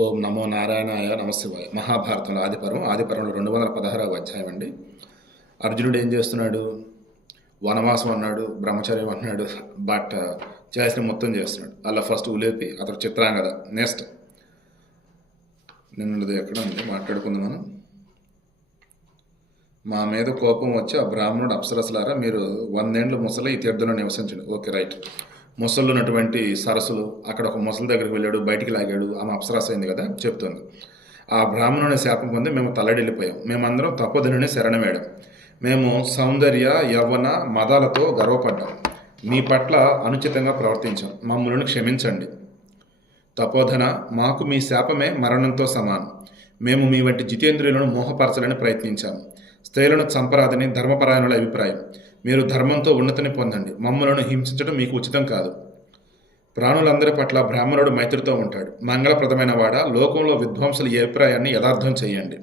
ఓం నమో నారాయణాయ నమశివాయ. మహాభారతంలో ఆదిపర్వం. ఆదిపర్వంలో రెండు వందల పదహారవ అధ్యాయం అండి. అర్జునుడు ఏం చేస్తున్నాడు? వనవాసం అన్నాడు బ్రహ్మచర్యం అన్నాడు బట్ చేసిన మొత్తం చేస్తున్నాడు. అలా ఫస్ట్ ఉలేపి అతడు చిత్రాంగద. నెక్స్ట్. నిన్నది ఎక్కడ ఉంది? మాట్లాడుకుందాం మనం. మా మీద కోపం వచ్చి ఆ బ్రాహ్మణుడు అప్సరసలారా మీరు వందేండ్లు ముసలి ఈ తీర్థంలో నివసించండి. Okay right. ఉన్నటువంటి సరస్సులు అక్కడ ఒక ముసలి దగ్గరికి వెళ్ళాడు బయటికి లాగాడు ఆమె అప్సరస అయింది కదా చెప్తుంది. ఆ బ్రాహ్మణుని శాపం పొంది మేము తల్లడిల్లిపోయాం. మేమందరం తపోధనుని శరణమేయడం. మేము సౌందర్య యవ్వన మదాలతో గర్వపడ్డాం. మీ పట్ల అనుచితంగా ప్రవర్తించాం. మమ్మల్ని క్షమించండి. తపోధన మాకు మీ శాపమే మరణంతో సమానం. మేము మీ వంటి జితేంద్రియులను మోహపరచాలని ప్రయత్నించాము స్త్రీలను చంపరాదని ధర్మపరాయణుల అభిప్రాయం. మీరు ధర్మంతో ఉన్నతిని పొందండి. మమ్మలను హింసించడం మీకు ఉచితం కాదు. ప్రాణులందరి పట్ల బ్రాహ్మణుడు మైత్రితో ఉంటాడు. మంగళప్రదమైన వాడ లోకంలో విద్వాంసుల అభిప్రాయాన్ని యథార్థం చేయండి.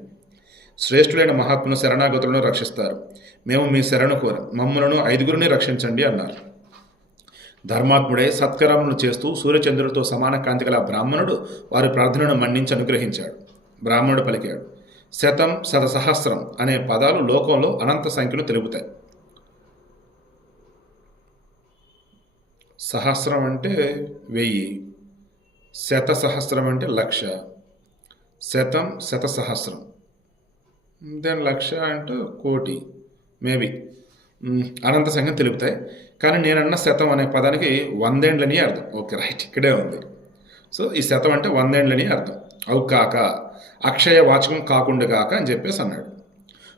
శ్రేష్ఠులైన మహాత్మును శరణాగతులను రక్షిస్తారు. మేము మీ శరణు కోరం. మమ్మలను ఐదుగురిని రక్షించండి అన్నారు. ధర్మాత్ముడే సత్కరములు చేస్తూ సూర్యచంద్రుడితో సమాన కాంతి గల బ్రాహ్మణుడు వారి ప్రార్థనను మన్నించి అనుగ్రహించాడు. బ్రాహ్మణుడు పలికాడు శతం శతసహస్రం అనే పదాలు లోకంలో అనంత సంఖ్యను తెలుపుతాయి. సహస్రం అంటే వెయ్యి శత సహస్రం అంటే లక్ష శతం శత సహస్రం దెన్ లక్ష అంటే కోటి మేబీ. అనంత సంఖ్య తెలుపుతాయి కానీ నేనన్న శతం అనే పదానికి వందేండ్లని అర్థం. ఓకే రైట్ ఇక్కడే ఉంది. సో ఈ శతం అంటే వందేండ్లని అర్థం. అవు కాక అక్షయ వాచకం కాకుండా కాక అని చెప్పేసి అన్నాడు.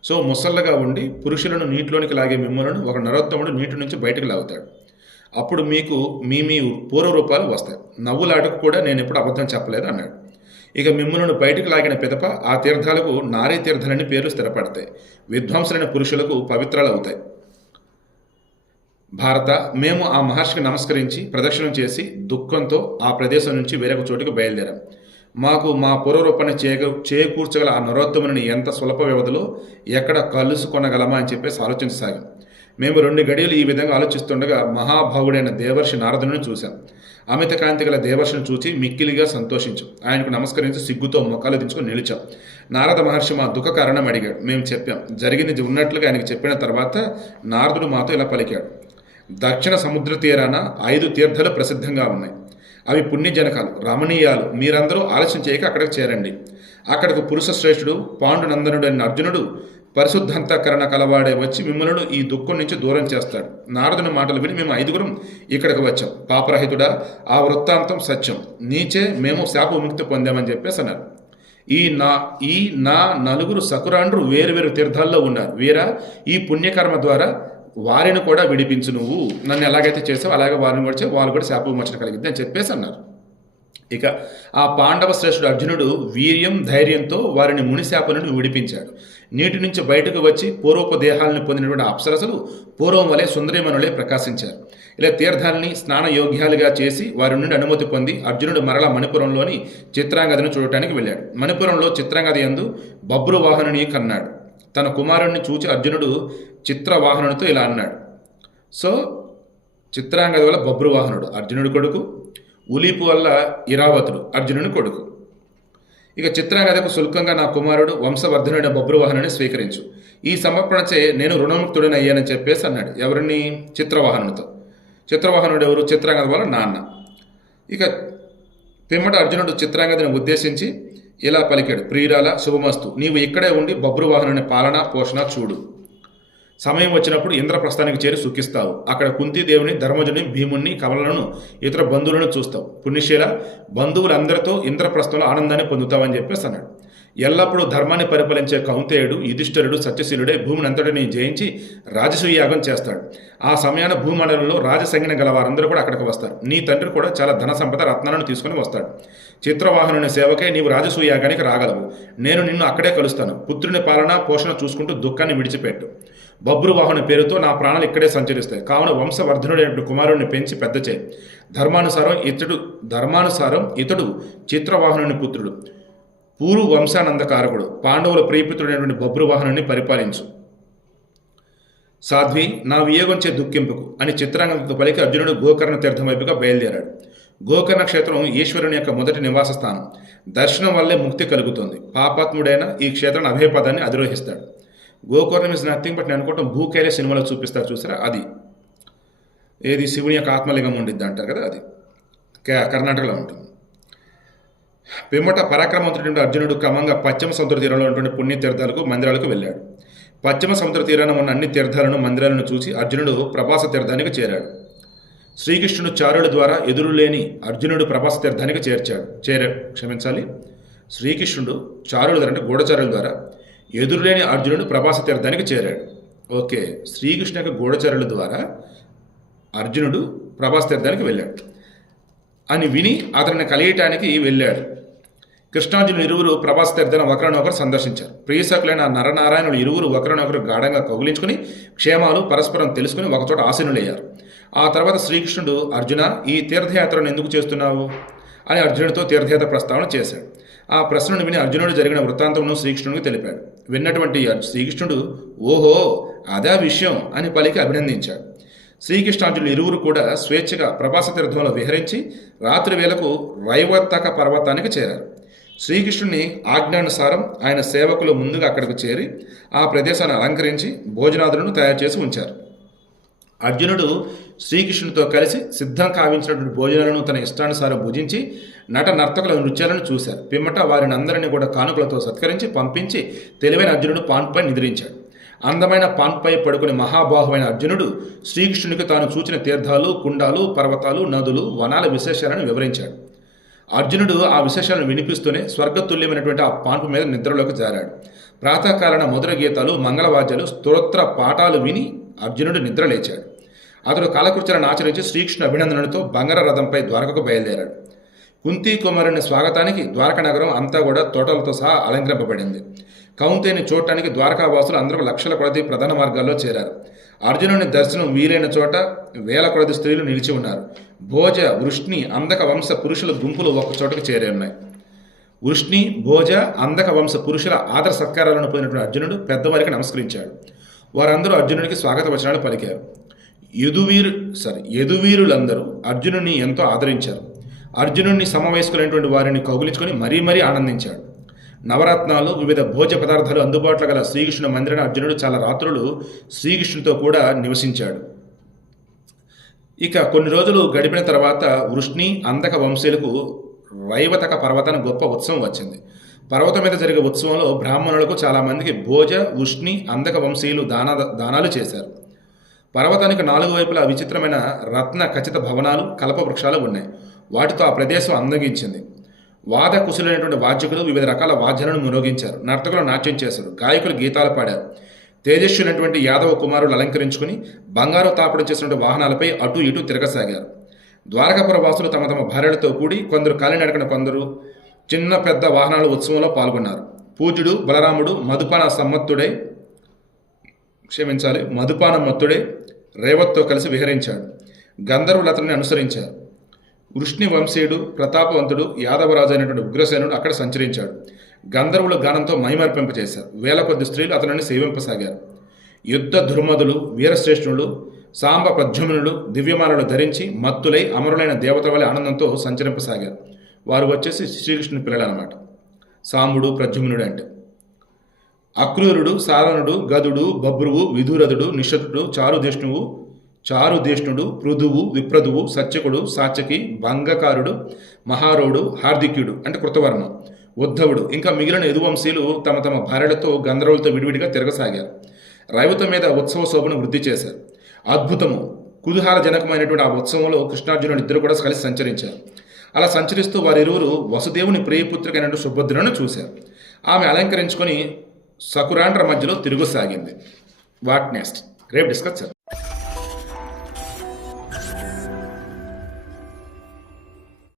సో ముసల్లగా ఉండి పురుషులను నీటిలోనికి లాగే మిమ్మలను ఒక నరోత్తముడు నీటి నుంచి బయటకు లాగుతాడు. అప్పుడు మీకు మీ మీ పూర్వ రూపాలు వస్తాయి. నవ్వులాటకు కూడా నేను ఎప్పుడు అబద్ధం చెప్పలేదు అన్నాడు. ఇక మిమ్మలను బయటకు లాగిన పిదప ఆ తీర్థాలకు నారీ తీర్థాలని పేర్లు స్థిరపడతాయి. విధ్వంసులైన పురుషులకు పవిత్రాలు అవుతాయి. భారత మేము ఆ మహర్షికి నమస్కరించి ప్రదక్షిణం చేసి దుఃఖంతో ఆ ప్రదేశం నుంచి వేరొక చోటుకు బయలుదేరాం. మాకు మా పూర్వరూపాన్ని చేక చేకూర్చగల ఆ నరోత్తముని ఎంత సులభ వ్యవధిలో ఎక్కడ కలుసుకొనగలమా అని చెప్పేసి ఆలోచించసాగాం. మేము రెండు గడియలు ఈ విధంగా ఆలోచిస్తుండగా మహాభావుడైన దేవర్షి నారదుని చూశాం. అమిత కాంతి గల దేవర్షిని చూచి మిక్కిలిగా సంతోషించు. ఆయనకు నమస్కరించి సిగ్గుతో మొక్కలు దించుకొని నిలిచాం. నారద మహర్షి మా దుఃఖ కారణం అడిగాడు. మేము చెప్పాం జరిగింది ఉన్నట్లుగా ఆయనకి చెప్పిన తర్వాత నారదుడు మాతో ఇలా పలికాడు. దక్షిణ సముద్ర తీరాన ఐదు తీర్థాలు ప్రసిద్ధంగా ఉన్నాయి. అవి పుణ్యజనకాలు రమణీయాలు. మీరందరూ ఆలస్యం చేయక అక్కడికి చేరండి. అక్కడకు పురుష శ్రేష్ఠుడు పాండునందనుడు అయిన అర్జునుడు పరిశుద్ధంతకరణ కలవాడే వచ్చి మిమ్మలను ఈ దుఃఖం నుంచి దూరం చేస్తాడు. నారదుని మాటలు విని మేము ఐదుగురం ఇక్కడికి వచ్చాం. పాపరహితుడా ఆ వృత్తాంతం సత్యం. నీచే మేము శాప విముక్తి పొందామని చెప్పేసి అన్నారు. ఈ నా ఈ నా నలుగురు సకురాండ్రు వేరు వేరు తీర్థాల్లో ఉన్నారు. వీరా ఈ పుణ్యకర్మ ద్వారా వారిని కూడా విడిపించు నువ్వు. నన్ను ఎలాగైతే చేసావు అలాగే వారిని కూడా వాళ్ళు కూడా శాప విమోచన కలిగింది అని చెప్పేసి అన్నారు. ఇక ఆ పాండవ శ్రేష్ఠుడు అర్జునుడు వీర్యం ధైర్యంతో వారిని మునిశాప నుండి విడిపించాడు. నీటి నుంచి బయటకు వచ్చి పూర్వపు దేహాలను పొందినటువంటి అప్సరసలు పూర్వం వలె సుందరిమనులే ప్రకాశించారు. ఇలా తీర్థాలని స్నాన యోగ్యాలుగా చేసి వారి నుండి అనుమతి పొంది అర్జునుడు మరల మణిపురంలోని చిత్రాంగదను చూడటానికి వెళ్ళాడు. మణిపురంలో చిత్రాంగది ఎందు బబ్రు వాహనుని కన్నాడు. తన కుమారుణ్ణి చూచి అర్జునుడు చిత్రవాహనునితో ఇలా అన్నాడు. సో చిత్రాంగద వల్ల బబ్రువాహనుడు అర్జునుడు కొడుకు ఉలీపు వల్ల ఇరావతుడు అర్జునుని కొడుకు. ఇక చిత్రాగదకు శుల్కంగా నా కుమారుడు వంశవర్ధనుడ బబ్రువాహనుని స్వీకరించు. ఈ సమర్పణచే నేను రుణముక్తుడిని అయ్యానని చెప్పేసి అన్నాడు. ఎవరిని? చిత్రవాహనుడితో చిత్రవాహనుడు ఎవరు చిత్రాంగద వల్ల నాన్న. ఇక పిమ్మట అర్జునుడు చిత్రాంగదని ఉద్దేశించి ఇలా పలికాడు. ప్రియురాల శుభమస్తు. నీవు ఇక్కడే ఉండి బబ్రువాహనుని పాలన పోషణ చూడు. సమయం వచ్చినప్పుడు ఇంద్రప్రస్థానికి చేరి సుఖిస్తావు. అక్కడ కుంతీదేవుని ధర్మజుని భీముని కమలను ఇతర బంధువులను చూస్తావు. పుణ్యశీల బంధువులందరితో ఇంద్రప్రస్థంలో ఆనందాన్ని పొందుతావని చెప్పేసి అన్నాడు. ఎల్లప్పుడూ ధర్మాన్ని పరిపాలించే కౌంతేయుడు యుధిష్ఠరుడు సత్యశీలుడే భూమిని అంతటిని జయించి రాజసూయ యాగం చేస్తాడు. ఆ సమయాన భూమండలంలో రాజసంగిన గల వారందరూ కూడా అక్కడికి వస్తారు. నీ తండ్రి కూడా చాలా ధన సంపద రత్నాలను తీసుకుని వస్తాడు. చిత్రవాహనుని సేవకే నీవు రాజసూయాగానికి రాగలవు. నేను నిన్ను అక్కడే కలుస్తాను. పుత్రుని పాలన పోషణ చూసుకుంటూ దుఃఖాన్ని విడిచిపెట్టు. బబ్రువాహన పేరుతో నా ప్రాణాలు ఇక్కడే సంచరిస్తాయి. కావున వంశవర్ధనుడైన కుమారుడిని పెంచి పెద్ద చేయి. ధర్మానుసారం ఇతడు ధర్మానుసారం ఇతడు చిత్రవాహనుని పుత్రుడు. పూరు వంశానందకారకుడు. పాండవుల ప్రియపుత్రుడైనటువంటి బబ్రువాహనుని పరిపాలించు. సాధ్వి నా వియోగంచే దుఃఖింపుకు అని చిత్రాంగంతో పలికి అర్జునుడు గోకర్ణ తీర్థం వైపుగా బయలుదేరాడు. గోకర్ణ క్షేత్రం ఈశ్వరుని యొక్క మొదటి నివాస స్థానం. దర్శనం వల్లే ముక్తి కలుగుతుంది. పాపాత్ముడైన ఈ క్షేత్రం అభయపదాన్ని అధిరోహిస్తాడు. గోకర్ణం ఇస్ నథింగ్ బట్ నేను అనుకోవటం భూకైలే సినిమాలో చూపిస్తారు చూసారా? అది. ఏది? శివుని యొక్క ఆత్మలింగం ఉండిద్ది అంటారు కదా అది. కర్ణాటకలో ఉంటుంది. పిమ్మట పరాక్రమవంతుడైన అర్జునుడు క్రమంగా పశ్చిమ సముద్ర తీరంలో ఉన్నటువంటి పుణ్యతీర్థాలకు మందిరాలకు వెళ్ళాడు. పశ్చిమ సముద్ర తీరాన ఉన్న అన్ని తీర్థాలను మందిరాలను చూసి అర్జునుడు ప్రభాస తీర్థానికి చేరాడు. శ్రీకృష్ణుడు చారుల ద్వారా ఎదురులేని అర్జునుడు ప్రభాస తీర్థానికి చేర్చాడు. చేర క్షమించాలి. శ్రీకృష్ణుడు చారుల ద్వారా అంటే గూఢచారుల ద్వారా ఎదురులేని అర్జునుడు ప్రభాస తీర్థానికి చేరాడు. ఓకే శ్రీకృష్ణ యొక్క గూఢచరుల ద్వారా అర్జునుడు ప్రభాస్ తీర్థానికి వెళ్ళాడు. అని విని అతన్ని కలియటానికి వెళ్ళాడు. కృష్ణార్జునులు ఇరువురు ప్రభాస్ తీర్థాన్ని ఒకరినొకరు సందర్శించారు. ప్రియసకులైన ఆ నరనారాయణులు ఇరువురు ఒకరినొకరు గాఢంగా కౌగిలించుకుని క్షేమాలు పరస్పరం తెలుసుకుని ఒకచోట ఆసీనులయ్యారు. ఆ తర్వాత శ్రీకృష్ణుడు అర్జున ఈ తీర్థయాత్రను ఎందుకు చేస్తున్నావు? అని అర్జునుడితో తీర్థయాత్ర ప్రస్తావన చేశాడు. ఆ ప్రశ్నను విని అర్జునుడు జరిగిన వృత్తాంతమును శ్రీకృష్ణుడికి తెలిపాడు. విన్నటువంటి శ్రీకృష్ణుడు ఓహో అదా విషయం అని పలికి అభినందించాడు. శ్రీకృష్ణార్జునులు ఇరువురు కూడా స్వేచ్ఛగా ప్రభాస తీర్థంలో విహరించి రాత్రి వేళకు రైవత్తక పర్వతానికి చేరారు. శ్రీకృష్ణుని ఆజ్ఞానుసారం ఆయన సేవకులు ముందుగా అక్కడికి చేరి ఆ ప్రదేశాన్ని అలంకరించి భోజనాదులను తయారు చేసి ఉంచారు. అర్జునుడు శ్రీకృష్ణునితో కలిసి సిద్ధం కావించినటువంటి భోజనాలను తన ఇష్టానుసారం భుజించి నట నర్తకుల నృత్యాలను చూశారు. పిమ్మట వారిని అందరినీ కూడా కానుకలతో సత్కరించి పంపించి తెలివైన అర్జునుడు పాన్పై నిద్రించాడు. అందమైన పాన్పై పడుకుని మహాబాహువైన అర్జునుడు శ్రీకృష్ణునికి తాను చూచిన తీర్థాలు కుండాలు పర్వతాలు నదులు వనాల విశేషాలను వివరించాడు. అర్జునుడు ఆ విశేషాలను వినిపిస్తూనే స్వర్గతుల్యమైనటువంటి ఆ పాన్పు మీద నిద్రలోకి జారాడు. ప్రాతకాలన మధుర గీతాలు మంగళవాద్యాలు స్తోత్ర పాఠాలు విని అర్జునుడు నిద్రలేచాడు. అతడు కాలకృత్యాలను ఆచరించి శ్రీకృష్ణ అభినందనలతో బంగార రథంపై ద్వారకకు బయలుదేరాడు. కుంతి కుమారుని స్వాగతానికి ద్వారకా నగరం అంతా కూడా తోటలతో సహా అలంకరింపబడింది. కౌంతేని చూడటానికి ద్వారకావాసులు అందరూ లక్షల కొలది ప్రధాన మార్గాల్లో చేరారు. అర్జునుని దర్శనం వీలైన చోట వేల కొలది స్త్రీలు నిలిచి ఉన్నారు. భోజ వృష్ణి అందక వంశ పురుషుల గుంపులు ఒక చోటకు చేరి ఉన్నాయి. వృష్ణి భోజ అందక వంశ పురుషుల ఆదర సత్కారాలను పొందినటువంటి అర్జునుడు పెద్దవారికి నమస్కరించాడు. వారందరూ అర్జునుడికి స్వాగత వచనాలు పలికారు. యదువీరు సారీ యదువీరులందరూ అర్జునుడిని ఎంతో ఆదరించారు. అర్జునుడిని సమవయస్కులైనటువంటి వారిని కౌగులించుకొని మరీ మరీ ఆనందించాడు. నవరత్నాలు వివిధ భోజ పదార్థాలు అందుబాటులో గల శ్రీకృష్ణుని మందిరాన్ని అర్జునుడు చాలా రాత్రులు శ్రీకృష్ణునితో కూడా నివసించాడు. ఇక కొన్ని రోజులు గడిపిన తర్వాత వృష్ణి అందక వంశీయులకు రైవతక పర్వతాన్ని గొప్ప ఉత్సవం వచ్చింది. పర్వతం మీద జరిగే ఉత్సవంలో బ్రాహ్మణులకు చాలామందికి భోజ ఉష్ణి అందక వంశీయులు దాన దానాలు చేశారు. పర్వతానికి నాలుగు వైపులా విచిత్రమైన రత్న ఖచ్చిత భవనాలు కలప వృక్షాలు ఉన్నాయి. వాటితో ఆ ప్రదేశం అందగించింది. వాద కుశలైనటువంటి వాద్యకులు వివిధ రకాల వాద్యాలను మునోగించారు. నర్తకులు నాట్యం చేశారు. గాయకులు గీతాలు పాడారు. తేజస్సునటువంటి యాదవ కుమారులు అలంకరించుకుని బంగారు తాపడం చేసినటువంటి వాహనాలపై అటు ఇటు తిరగసాగారు. ద్వారకాపుర వాసులు తమ తమ భార్యలతో కూడి కొందరు కాలినడకన కొందరు చిన్న పెద్ద వాహనాల ఉత్సవంలో పాల్గొన్నారు. పూజ్యుడు బలరాముడు మధుపాన సమ్మత్తుడై క్షమించాలి. మధుపాన మత్తుడే రేవత్తో కలిసి విహరించాడు. గంధర్వులు అతన్ని అనుసరించారు. వృష్ణి వంశీయుడు ప్రతాపవంతుడు యాదవరాజు అయినటువంటి ఉగ్రసేనుడు అక్కడ సంచరించాడు. గంధర్వుల గానంతో మైమర్పింపచేశారు వేల కొద్ది స్త్రీలు అతనిని సేవింపసాగారు. యుద్ధ దుర్మదులు వీరశ్రేష్ఠులు సాంబ ప్రద్యుమ్నులు దివ్యమాలలు ధరించి మత్తులై అమరులైన దేవతల వల్ల ఆనందంతో సంచరింపసాగారు. వారు వచ్చేసి శ్రీకృష్ణుని పిల్లలు అనమాట సాంబుడు ప్రద్యుమ్నుడు అంటే. అక్రూరుడు సారణుడు గదుడు బబ్రువు విధురథుడు నిషతుడు చారుదేష్ణువు చారుదేష్ణుడు పృథువు విప్రదువు సత్యకుడు సాత్యకి భంగకారుడు మహారోడు హార్దిక్యుడు అంటే కృతవర్మ ఉద్ధవుడు. ఇంకా మిగిలిన యదువంశీలు తమ తమ భార్యలతో గంధర్వులతో విడివిడిగా తిరగసాగారు. రైవత మీద ఉత్సవ శోభను వృద్ధి చేశారు. అద్భుతము! కుతూహలజనకమైనటువంటి ఆ ఉత్సవంలో కృష్ణార్జునుడు ఇద్దరు కూడా కలిసి సంచరించారు. అలా సంచరిస్తూ వారిరువురు వసుదేవుని ప్రియపుత్రికైనటువంటి సుభద్రను చూశారు. ఆమె అలంకరించుకొని సకురాండ్ర మధ్యలో తిరుగుసాగింది. What next? రేపు డిస్కస్ చేద్దాం.